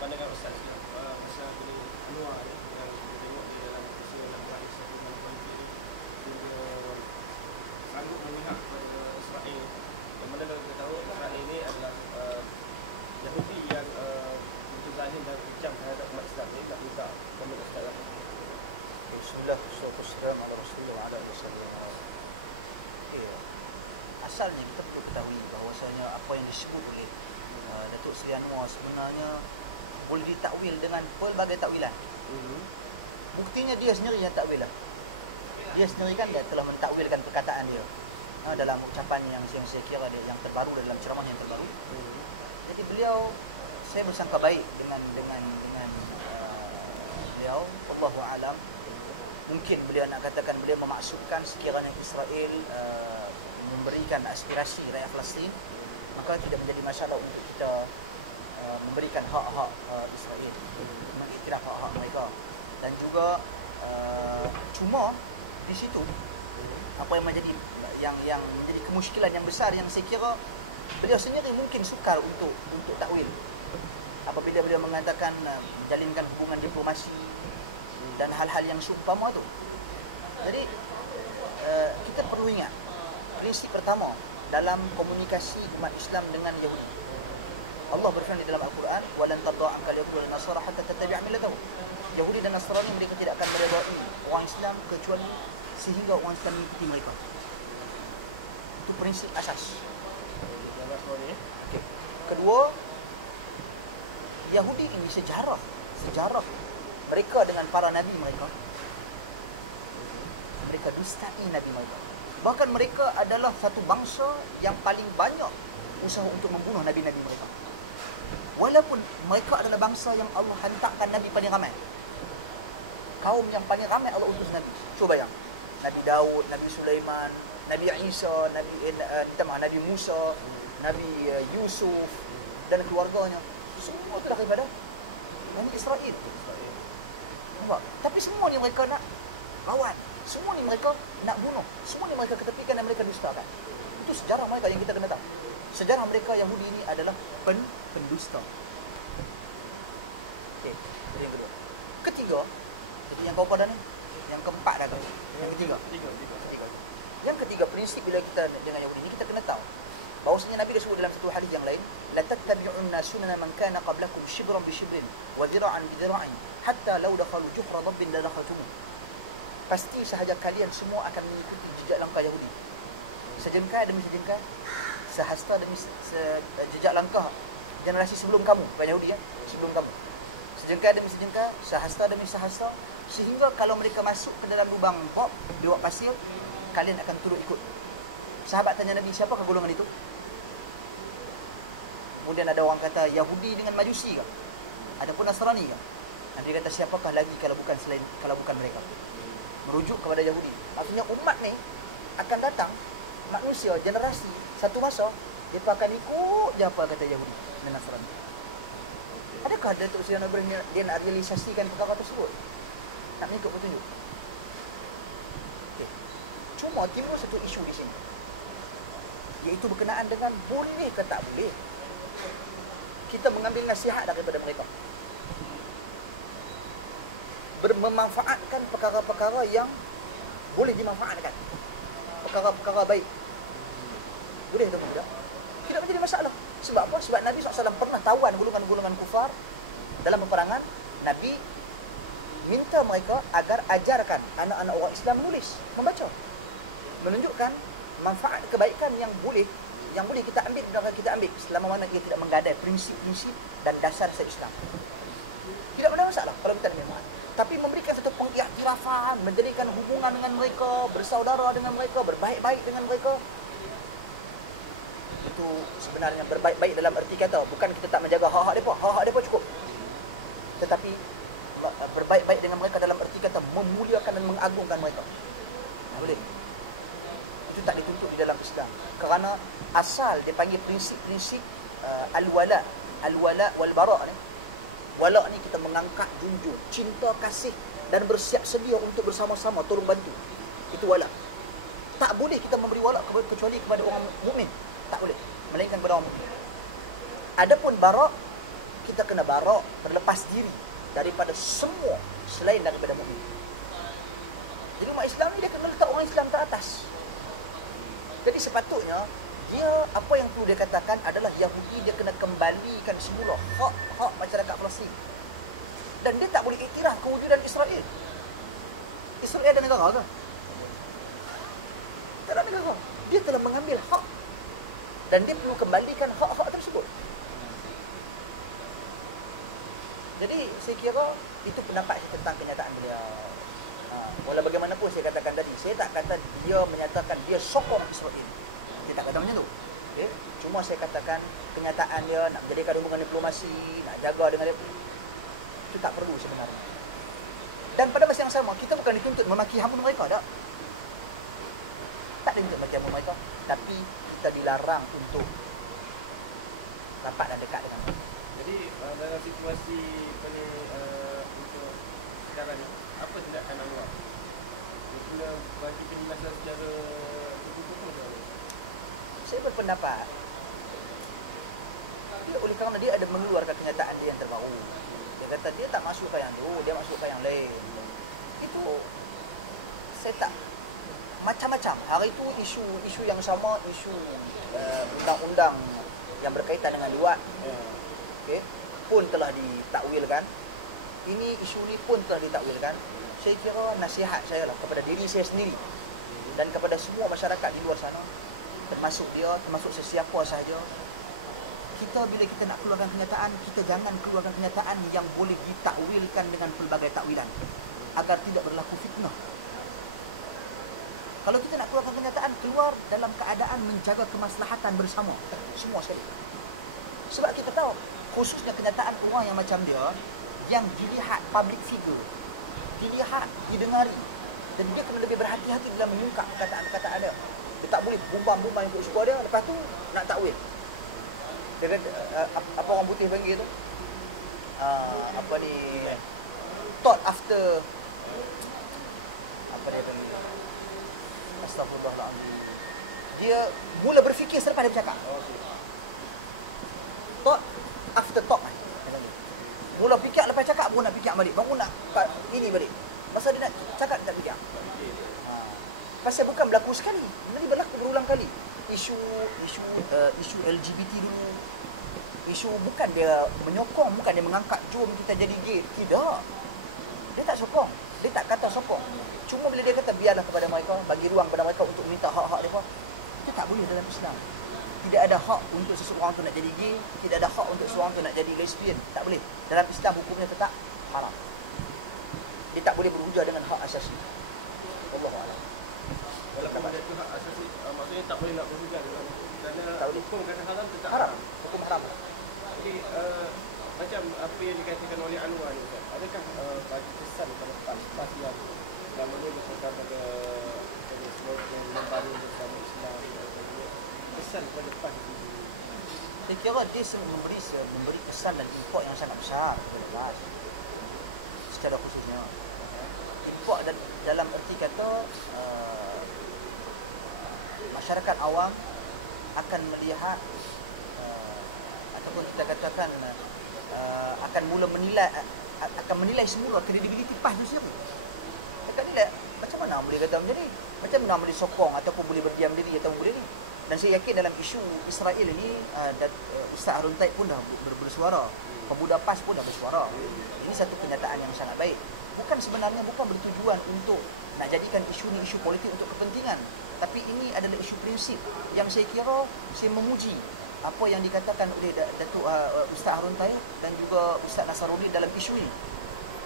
pandangan Ustaz masa ini Anwar yang kita tengok di dalam kisah yang Tuhan Isa bin Maryam ini dia sanggup memihak kepada Israel, yang mana kita tahu Israel ini adalah Yahudi yang begitu zalim dan kejam terhadap umat Islam. Jadi nak minta komentar Ustaz apa? Bismillah, wassalamualaikum ala Rasulullah wa ala alihi wasallam. Asalnya kita perlu ketahui bahawasanya apa yang disebut oleh Datuk Seri Anwar sebenarnya boleh ditakwil dengan pelbagai takwilan. Buktinya dia sendiri yang takwil lah. Dia sendiri kan dia telah mentakwilkan perkataan dia dalam ucapan yang saya kira dia yang terbaru, dalam ceramah yang terbaru. Jadi beliau, saya bersangka baik dengan beliau, wallahu alam. Mungkin beliau nak katakan beliau memaksudkan sekiranya Israel memberikan aspirasi rakyat Palestin, maka tidak menjadi masalah untuk kita memberikan hak-hak Israel, mengiktiraf hak-hak mereka. Dan juga cuma di situ apa yang menjadi yang menjadi kemusykilan yang besar, yang saya kira beliau sendiri mungkin sukar untuk takwil apabila beliau mengatakan menjalinkan hubungan diplomasi dan hal-hal yang seumpama tu. Jadi kita perlu ingat prinsip pertama dalam komunikasi umat Islam dengan Yahudi. Allah berfirman di dalam Al-Quran, "Walan tarda anka al-yahud wal nasara hatta tattabi' millatahum." Yahudi dan Nasrani mereka tidak akan meridai orang Islam kecuali sehingga orang Islam mengikuti mereka. Itu prinsip asas. Okay. Kedua, Yahudi ini sejarah mereka dengan para nabi mereka dustai nabi mereka. Bahkan mereka adalah satu bangsa yang paling banyak usaha untuk membunuh nabi-nabi mereka. Walaupun mereka adalah bangsa yang Allah hantarkan nabi paling ramai, kaum yang paling ramai Allah utus nabi. Cuba bayang, Nabi Daud, Nabi Sulaiman, Nabi Isa, Nabi Musa, Nabi Yusuf dan keluarganya, semua itu daripada Bani Israel. Nampak? Tapi semua ni mereka nak lawan, semua ni mereka nak bunuh, semua ni mereka ketepikan dan mereka dustakan. Itu sejarah mereka yang kita kena tahu. Sejarah mereka Yahudi ini adalah pendusta. Okey, itu yang kedua. Ketiga, jadi yang keempat dah ni? Yang keempat dah tu. Yang ketiga. Yang ketiga, prinsip bila kita dengan Yahudi ini, kita kena tahu bahawasanya Nabi dah sebut dalam satu hadis yang lain, la tattabi'unna sunana man kana qablakum shibran bi shibrin wa dhira'an bi dhira'in hatta law dakhalu juhra dabbin la dakhaltumuh. Pasti sahaja kalian semua akan mengikuti jejak langkah Yahudi, sejengkal demi sejengkal, sehasta demi jejak langkah generasi sebelum kamu, bukan Yahudi sebelum kamu, sejengkal demi sejengkal, sehasta demi sehasta, sehingga kalau mereka masuk ke dalam lubang bob biwak pasir, kalian akan turut ikut. Sahabat tanya Nabi, siapakah golongan itu? Kemudian ada orang kata Yahudi dengan Majusi ke? Adapun Nasrani ke? Nabi kata siapakah lagi kalau bukan mereka? Merujuk kepada Yahudi. Artinya umat ni akan datang, manusia, generasi, satu masa mereka akan ikut je apa kata Yahudi dan Nasrani. Adakah Datuk Seri Anwar dia nak realisasikan perkara tersebut? Nak mengikut petunjuk? Okay. Cuma timbul satu isu di sini, iaitu berkenaan dengan boleh ke tak boleh kita mengambil nasihat daripada mereka, memanfaatkan perkara-perkara yang boleh dimanfaatkan, perkara-perkara baik. Boleh atau tidak? Tidak menjadi masalah. Sebab apa? Sebab Nabi SAW pernah tawan golongan-golongan kufar dalam peperangan. Nabi minta mereka agar ajarkan anak-anak orang Islam menulis, membaca, menunjukkan manfaat kebaikan yang boleh kita ambil, kita ambil selama mana ia tidak menggadai prinsip-prinsip dan dasar Islam. Tidak ada masalah kalau kita ambil manfaat. Tapi memberikan satu pengiktirafan, menjadikan hubungan dengan mereka, bersaudara dengan mereka, berbaik-baik dengan mereka, itu sebenarnya berbaik-baik dalam erti kata bukan kita tak menjaga hak-hak mereka, hak-hak mereka cukup, tetapi berbaik-baik dengan mereka dalam erti kata memuliakan dan mengagungkan mereka. Boleh. Itu tak dituntut di dalam Islam. Kerana asal dia panggil prinsip-prinsip al-wala wal bara ni. Wala ni kita mengangkat, junjung, cinta, kasih dan bersiap sedia untuk bersama-sama tolong bantu. Itu wala. Tak boleh kita memberi wala kecuali kepada orang mukmin. Tak boleh, melainkan kepada orang mukmin. Adapun bara, kita kena barak, berlepas diri daripada semua selain daripada mukmin. Jadi umat Islam ni dia kena letak orang Islam ke atas. Jadi sepatutnya dia apa yang perlu dia katakan adalah Yahudi dia kena kembalikan semula hak masyarakat Palestin. Dan dia tak boleh iktiraf kewujudan Israel. Israel ada negara ke? Tak ada negara. Dia telah mengambil hak dan dia perlu kembalikan hak-hak tersebut. Jadi saya kira itu pendapat saya tentang kenyataan beliau. Walau bagaimanapun saya katakan tadi, saya tak kata dia menyatakan dia sokong Israel. Dia tak kata macam tu. Okay? Cuma saya katakan kenyataan dia nak menjadikan hubungan diplomasi, nak jaga dengan dia, itu tak perlu sebenarnya. Dan pada masa yang sama, kita bukan dituntut memaki hamun mereka, tak? Tak dituntut memaki hamun mereka, tapi kita dilarang untuk rapat dan dekat dengan mereka. Jadi dalam situasi untuk sekarang ni, apa tindakan Anwar? Dia kena bagi penjelasan secara betul-betul ke? Saya berpendapat dia oleh kerana dia ada mengeluarkan kenyataan dia yang terbaru. Dia kata dia tak masukkan yang tu, dia masukkan yang lain. Itu saya tak macam-macam. Hari itu isu yang sama, isu undang-undang yang berkaitan dengan liwat, okay, pun telah ditakwilkan. Ini isu ni pun telah ditakwilkan. Saya kira nasihat saya lah kepada diri saya sendiri dan kepada semua masyarakat di luar sana, termasuk dia, termasuk sesiapa sahaja. Kita bila kita nak keluarkan kenyataan, kita jangan keluarkan kenyataan yang boleh ditakwilkan dengan pelbagai takwilan agar tidak berlaku fitnah. Kalau kita nak keluarkan kenyataan, keluar dalam keadaan menjaga kemaslahatan bersama semua sekali. Sebab kita tahu khususnya kenyataan orang yang macam dia, yang dilihat public figure, dilihat, didengari, dan dia kena lebih berhati-hati dalam mengungkap perkataan-perkataan dia. Dia tak boleh bumbang-bumbang ikut suka dia, lepas tu nak takwil. Dia kata, apa orang putih panggil tu? Thought after, apa dia panggil? Astaghfirullahaladzim. Dia mula berfikir selepas dia bercakap. Thought after thought. Mula fikir lepas cakap, baru nak fikir balik. Baru nak ini balik. Masa dia nak cakap, dia tak fikir. Pasal bukan berlaku sekali. Nanti berlaku berulang kali. Isu LGBT dulu. Isu bukan dia menyokong, bukan dia mengangkat jom kita jadi gay. Tidak. Dia tak sokong. Dia tak kata sokong. Cuma bila dia kata biarlah kepada mereka, bagi ruang kepada mereka untuk minta hak-hak mereka, itu tak boleh dalam Islam. Tidak ada hak untuk seseorang tu nak jadi gay, tidak ada hak untuk seseorang tu nak jadi lesbian. Tak boleh. Dalam Islam hukumnya tetap haram. Dia tak boleh berujar dengan hak asasi. Wallahu a'lam. Walaupun ada tu hak asasi, maksudnya tak boleh nak berhujah dengan kerana hukum kata haram tetap haram. Hukum haram. Jadi macam apa yang dikatakan oleh Anwar ni, adakah bagi kesan kepada PAS yang namanya berkaitan pada slogan membangun bersama Islam, kesan kepada PAS itu? Saya kira dia memberi kesan dan import yang sangat besar kepada PAS secara khususnya. Import dalam erti kata masyarakat awam akan melihat ataupun kita katakan akan mula menilai semula kredibiliti PAS itu sendiri. Akan nilai macam mana boleh kata macam ni, macam mana boleh sokong ataupun boleh berdiam diri ataupun boleh ni. Dan saya yakin dalam isu Israel ini Ustaz Harun Taib pun dah bersuara, pemuda PAS pun dah bersuara. Ini satu kenyataan yang sangat baik. Sebenarnya bukan bertujuan untuk nak jadikan isu ni isu politik untuk kepentingan, tapi ini adalah isu prinsip yang saya kira saya memuji apa yang dikatakan oleh Datuk Ustaz Harun Taib dan juga Ustaz Nasarudin dalam isu ini.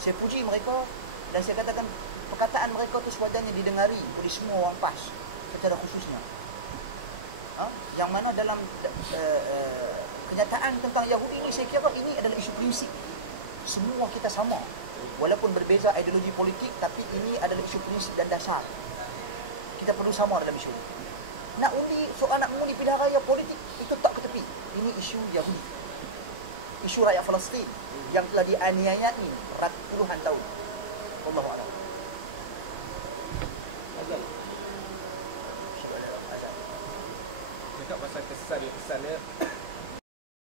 Saya puji mereka dan saya katakan perkataan mereka itu sewajarnya didengari oleh semua orang PAS secara khususnya. Yang mana dalam kenyataan tentang Yahudi ini, saya kira ini adalah isu prinsip. Semua kita sama. Walaupun berbeza ideologi politik, tapi ini adalah isu prinsip dan dasar. Kita perlu sama dalam isu ini. Soal nak mengundi pilihan raya politik, itu tak ke tepi. Ini isu Yahudi. Isu rakyat Palestin yang telah dianiayai puluhan tahun. Wallahu a'lam. Azal. Cakap pasal kesan dia